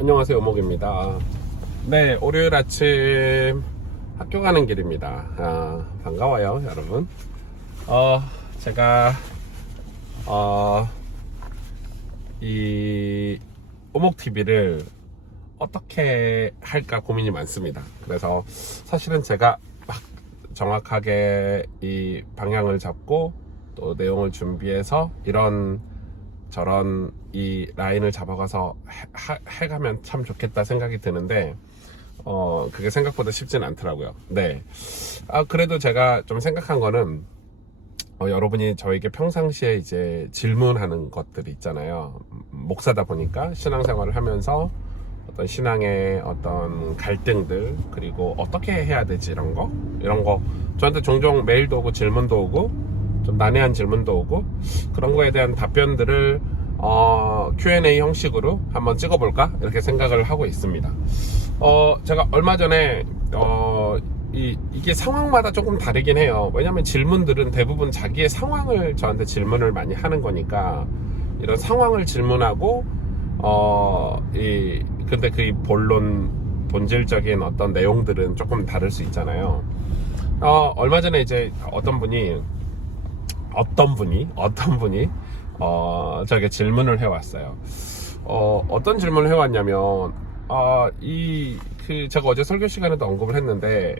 안녕하세요 오목입니다. 네 월요일 아침 학교 가는 길입니다. 아, 반가워요 여러분. 어 제가 어이 오목TV를 어떻게 할까 고민이 많습니다. 그래서 사실은 제가 막 정확하게 이 방향을 잡고 또 내용을 준비해서 이런 저런 이 라인을 잡아가서 해, 하- 해가면 참 좋겠다 생각이 드는데 어 그게 생각보다 쉽진 않더라고요. 네. 아 그래도 제가 좀 생각한 거는 어, 여러분이 저에게 평상시에 이제 질문하는 것들이 있잖아요. 음, 목사다 보니까 신앙생활을 하면서 어떤 신앙의 어떤 갈등들 그리고 어떻게 해야 되지 이런 거 이런 거 저한테 종종 메일도 오고 질문도 오고 좀 난해한 질문도 오고 그런 거에 대한 답변들을 어, Q&A 형식으로 한번 찍어볼까 이렇게 생각을 하고 있습니다. 어, 제가 얼마 전에 어, 이, 이게 상황마다 조금 다르긴 해요. 왜냐면 질문들은 대부분 자기의 상황을 저한테 질문을 많이 하는 거니까 이런 상황을 질문하고 어, 이, 근데 그 본론, 본질적인 어떤 내용들은 조금 다를 수 있잖아요. 어, 얼마 전에 이제 어떤 분이 어떤 분이 어떤 분이 어 저에게 질문을 해왔어요. 어 어떤 질문을 해왔냐면 아 이 그 제가 어제 설교 시간에도 언급을 했는데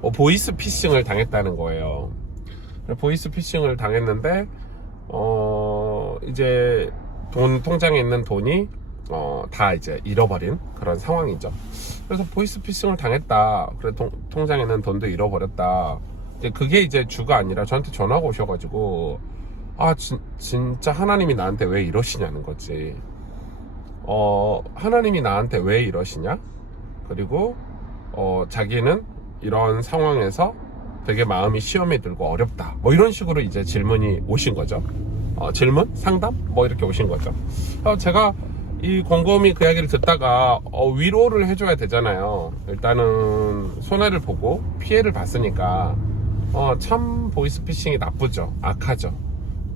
어, 보이스 피싱을 당했다는 거예요. 보이스 피싱을 당했는데 어 이제 돈 통장에 있는 돈이 어, 다 이제 잃어버린 그런 상황이죠. 그래서 보이스 피싱을 당했다. 그래 통, 통장에 있는 돈도 잃어버렸다. 그게 이제 주가 아니라 저한테 전화가 오셔가지고 아 진, 진짜 하나님이 나한테 왜 이러시냐는 거지. 어 하나님이 나한테 왜 이러시냐? 그리고 어 자기는 이런 상황에서 되게 마음이 시험에 들고 어렵다. 뭐 이런 식으로 이제 질문이 오신 거죠. 어, 질문? 상담? 뭐 이렇게 오신 거죠. 어, 제가 이 곰곰이 그 이야기를 듣다가 어, 위로를 해줘야 되잖아요. 일단은 손해를 보고 피해를 봤으니까 어, 참 보이스피싱이 나쁘죠. 악하죠.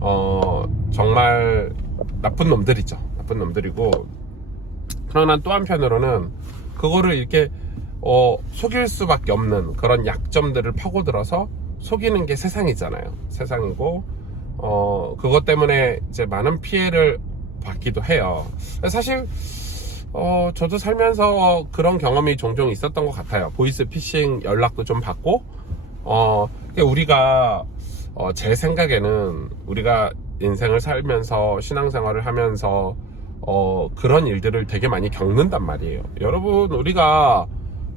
어, 정말 나쁜 놈들이죠. 나쁜 놈들이고 그러나 또 한편으로는 그거를 이렇게 어, 속일 수밖에 없는 그런 약점들을 파고들어서 속이는 게 세상이잖아요. 세상이고 어, 그것 때문에 이제 많은 피해를 받기도 해요. 사실 어, 저도 살면서 그런 경험이 종종 있었던 것 같아요. 보이스 피싱 연락도 좀 받고 어, 우리가 어, 제 생각에는 우리가 인생을 살면서 신앙생활을 하면서 어, 그런 일들을 되게 많이 겪는단 말이에요. 여러분, 우리가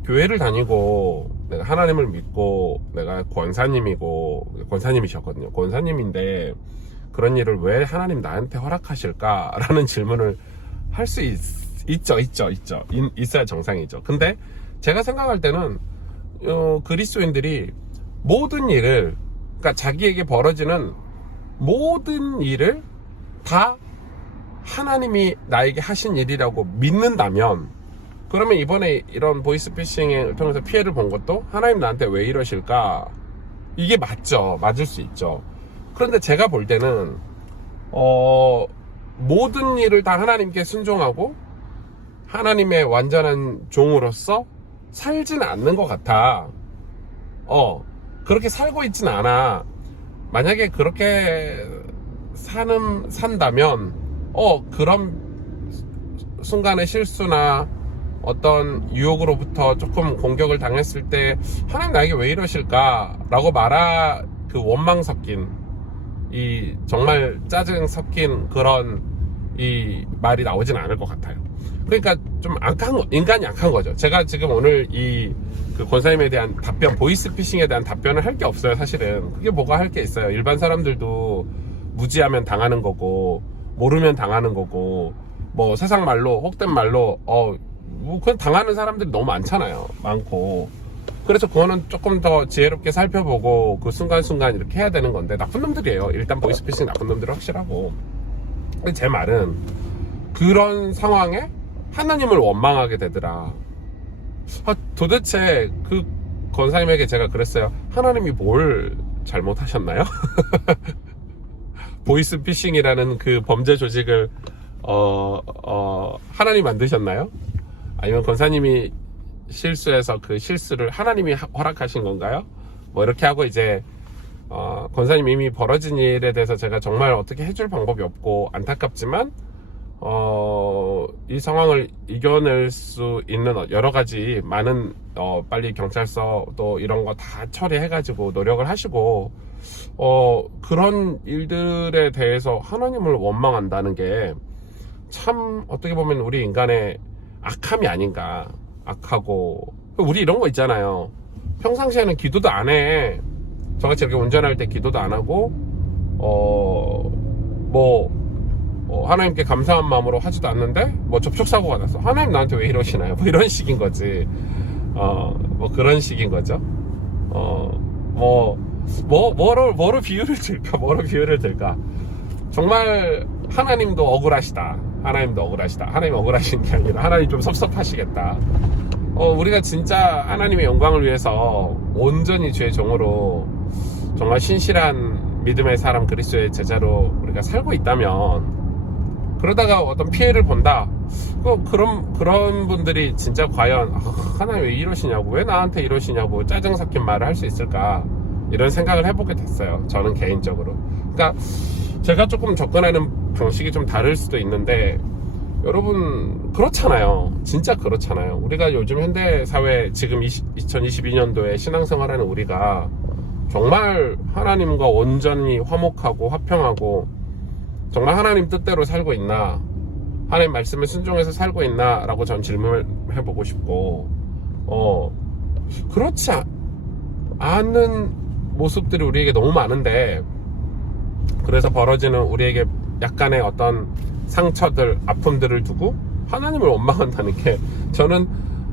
교회를 다니고 내가 하나님을 믿고 내가 권사님이고 권사님이셨거든요. 권사님인데 그런 일을 왜 하나님 나한테 허락하실까라는 질문을 할 수 있죠, 있죠, 있죠. 있, 있어야 정상이죠. 근데 제가 생각할 때는 어, 그리스도인들이 모든 일을 그러니까 자기에게 벌어지는 모든 일을 다 하나님이 나에게 하신 일이라고 믿는다면 그러면 이번에 이런 보이스피싱을 통해서 피해를 본 것도 하나님 나한테 왜 이러실까? 이게 맞죠. 맞을 수 있죠. 그런데 제가 볼 때는 어 모든 일을 다 하나님께 순종하고 하나님의 완전한 종으로서 살지는 않는 것 같아. 어 그렇게 살고 있지는 않아 만약에 그렇게 사는 산다면 어 그런 순간의 실수나 어떤 유혹으로부터 조금 공격을 당했을 때 하나님 나에게 왜 이러실까 라고 말하 그 원망 섞인 이 정말 짜증 섞인 그런 이 말이 나오진 않을 것 같아요. 그러니까 좀 악한 거, 인간이 약한 거죠. 제가 지금 오늘 이 그 권사님에 대한 답변, 보이스 피싱에 대한 답변을 할 게 없어요, 사실은. 그게 뭐가 할 게 있어요. 일반 사람들도 무지하면 당하는 거고, 모르면 당하는 거고, 뭐 세상 말로, 혹된 말로, 어, 뭐 그냥 당하는 사람들이 너무 많잖아요. 많고. 그래서 그거는 조금 더 지혜롭게 살펴보고 그 순간순간 이렇게 해야 되는 건데 나쁜 놈들이에요. 일단 보이스피싱 나쁜 놈들이 확실하고. 근데 제 말은 그런 상황에 하나님을 원망하게 되더라. 아, 도대체 그 권사님에게 제가 그랬어요. 하나님이 뭘 잘못하셨나요? 보이스피싱이라는 그 범죄 조직을 어, 어, 하나님 만드셨나요? 아니면 권사님이 실수해서 그 실수를 하나님이 하- 허락하신 건가요? 뭐 이렇게 하고 이제 어, 권사님 이미 벌어진 일에 대해서 제가 정말 어떻게 해줄 방법이 없고 안타깝지만 어, 이 상황을 이겨낼 수 있는 여러 가지 많은 어, 빨리 경찰서 또 이런 거 다 처리해가지고 노력을 하시고 어, 그런 일들에 대해서 하나님을 원망한다는 게 참 어떻게 보면 우리 인간의 악함이 아닌가 악하고. 우리 이런 거 있잖아요. 평상시에는 기도도 안 해. 저같이 이렇게 운전할 때 기도도 안 하고 어뭐 어, 하나님께 감사한 마음으로 하지도 않는데 뭐 접촉사고가 났어. 하나님 나한테 왜 이러시나요? 뭐 이런 식인 거지. 어 뭐 그런 식인 거죠. 어뭐 뭐, 뭐로 뭐로 비유를 들까? 뭐로 비유를 들까? 정말 하나님도 억울하시다. 하나님도 억울하시다. 하나님 억울하신 게 아니라 하나님 좀 섭섭하시겠다. 어, 우리가 진짜 하나님의 영광을 위해서 온전히 주의 종으로 정말 신실한 믿음의 사람 그리스도의 제자로 우리가 살고 있다면 그러다가 어떤 피해를 본다. 그 그런 그런 분들이 진짜 과연 아, 하나님 왜 이러시냐고 왜 나한테 이러시냐고 짜증 섞인 말을 할 수 있을까 이런 생각을 해보게 됐어요. 저는 개인적으로. 그러니까 제가 조금 접근하는 방식이 좀 다를 수도 있는데 여러분 그렇잖아요. 진짜 그렇잖아요. 우리가 요즘 현대 사회 지금 2022년도에 신앙생활하는 우리가 정말 하나님과 온전히 화목하고 화평하고 정말 하나님 뜻대로 살고 있나? 하나님 말씀에 순종해서 살고 있나? 라고 전 질문을 해보고 싶고, 어, 그렇지 아- 않은 모습들이 우리에게 너무 많은데, 그래서 벌어지는 우리에게 약간의 어떤 상처들, 아픔들을 두고 하나님을 원망한다는 게 저는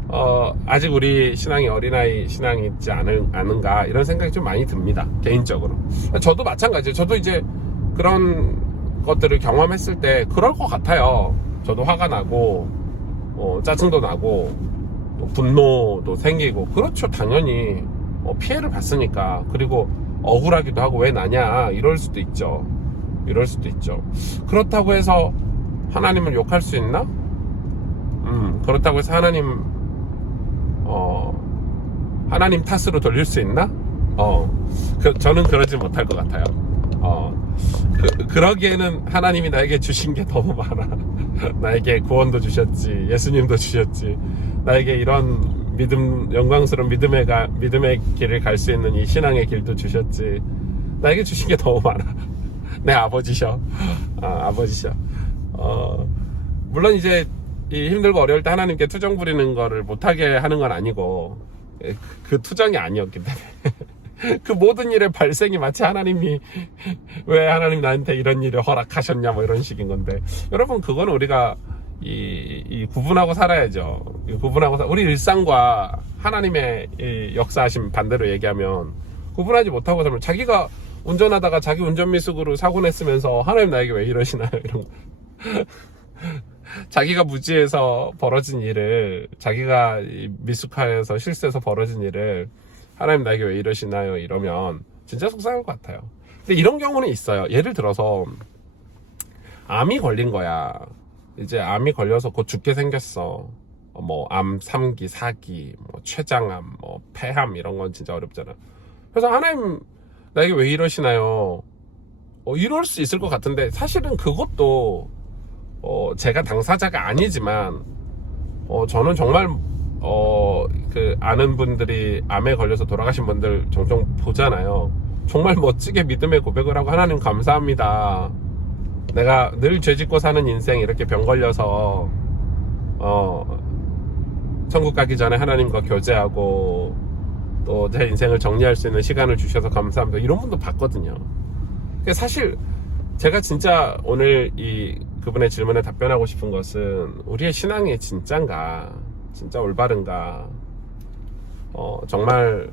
어, 아직 우리 신앙이 어린아이 신앙이 있지 않은, 않은가 이런 생각이 좀 많이 듭니다. 개인적으로. 저도 마찬가지예요. 저도 이제 그런 것들을 경험했을 때 그럴 것 같아요. 저도 화가 나고 어, 짜증도 나고 또 분노도 생기고 그렇죠 당연히 어, 피해를 봤으니까 그리고 억울하기도 하고 왜 나냐 이럴 수도 있죠. 이럴 수도 있죠. 그렇다고 해서 하나님을 욕할 수 있나? 음, 그렇다고 해서 하나님, 어, 하나님 탓으로 돌릴 수 있나? 어, 그, 저는 그러지 못할 것 같아요. 어, 그, 그러기에는 하나님이 나에게 주신 게 너무 많아. 나에게 구원도 주셨지, 예수님도 주셨지, 나에게 이런 믿음, 영광스러운 믿음의, 가, 믿음의 길을 갈 수 있는 이 신앙의 길도 주셨지. 나에게 주신 게 너무 많아. 내 아버지셔. 아, 아버지셔. 어, 물론 이제 이 힘들고 어려울 때 하나님께 투정 부리는 거를 못하게 하는 건 아니고 예, 그- 그 투정이 아니었기 때문에 그 모든 일의 발생이 마치 하나님이 왜 하나님 나한테 이런 일을 허락하셨냐 뭐 이런 식인 건데 여러분 그건 우리가 이, 이 구분하고 살아야죠. 이 구분하고 사- 우리 일상과 하나님의 이 역사하심 반대로 얘기하면 구분하지 못하고 살면 자기가 운전하다가 자기 운전 미숙으로 사고 냈으면서 하나님 나에게 왜 이러시나요? 이런 거. 자기가 무지해서 벌어진 일을 자기가 이 미숙하여서 실수해서 벌어진 일을 하나님 나에게 왜 이러시나요? 이러면 진짜 속상할 것 같아요. 근데 이런 경우는 있어요. 예를 들어서 암이 걸린 거야. 이제 암이 걸려서 곧 죽게 생겼어. 어, 뭐, 암 3기, 4기, 뭐, 췌장암, 뭐, 폐암, 이런 건 진짜 어렵잖아. 그래서 하나님, 나에게 왜 이러시나요? 어, 이럴 수 있을 것 같은데, 사실은 그것도, 어, 제가 당사자가 아니지만, 어, 저는 정말, 어, 그, 아는 분들이 암에 걸려서 돌아가신 분들 종종 보잖아요. 정말 멋지게 믿음의 고백을 하고, 하나님 감사합니다. 내가 늘 죄짓고 사는 인생 이렇게 병 걸려서 어 천국 가기 전에 하나님과 교제하고 또 제 인생을 정리할 수 있는 시간을 주셔서 감사합니다 이런 분도 봤거든요 사실 제가 진짜 오늘 이 그분의 질문에 답변하고 싶은 것은 우리의 신앙이 진짠가 진짜 올바른가. 어 정말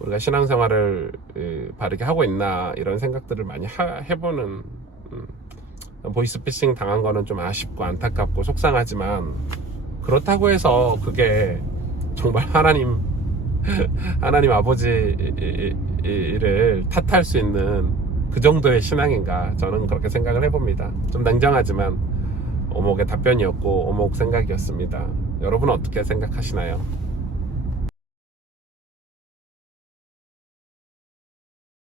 우리가 신앙생활을 예, 바르게 하고 있나 이런 생각들을 많이 하- 해보는 음, 보이스피싱 당한 거는 좀 아쉽고 안타깝고 속상하지만 그렇다고 해서 그게 정말 하나님 하나님 아버지를 탓할 수 있는 그 정도의 신앙인가 저는 그렇게 생각을 해봅니다. 좀 냉정하지만 오목의 답변이었고 오목 생각이었습니다. 여러분은 어떻게 생각하시나요?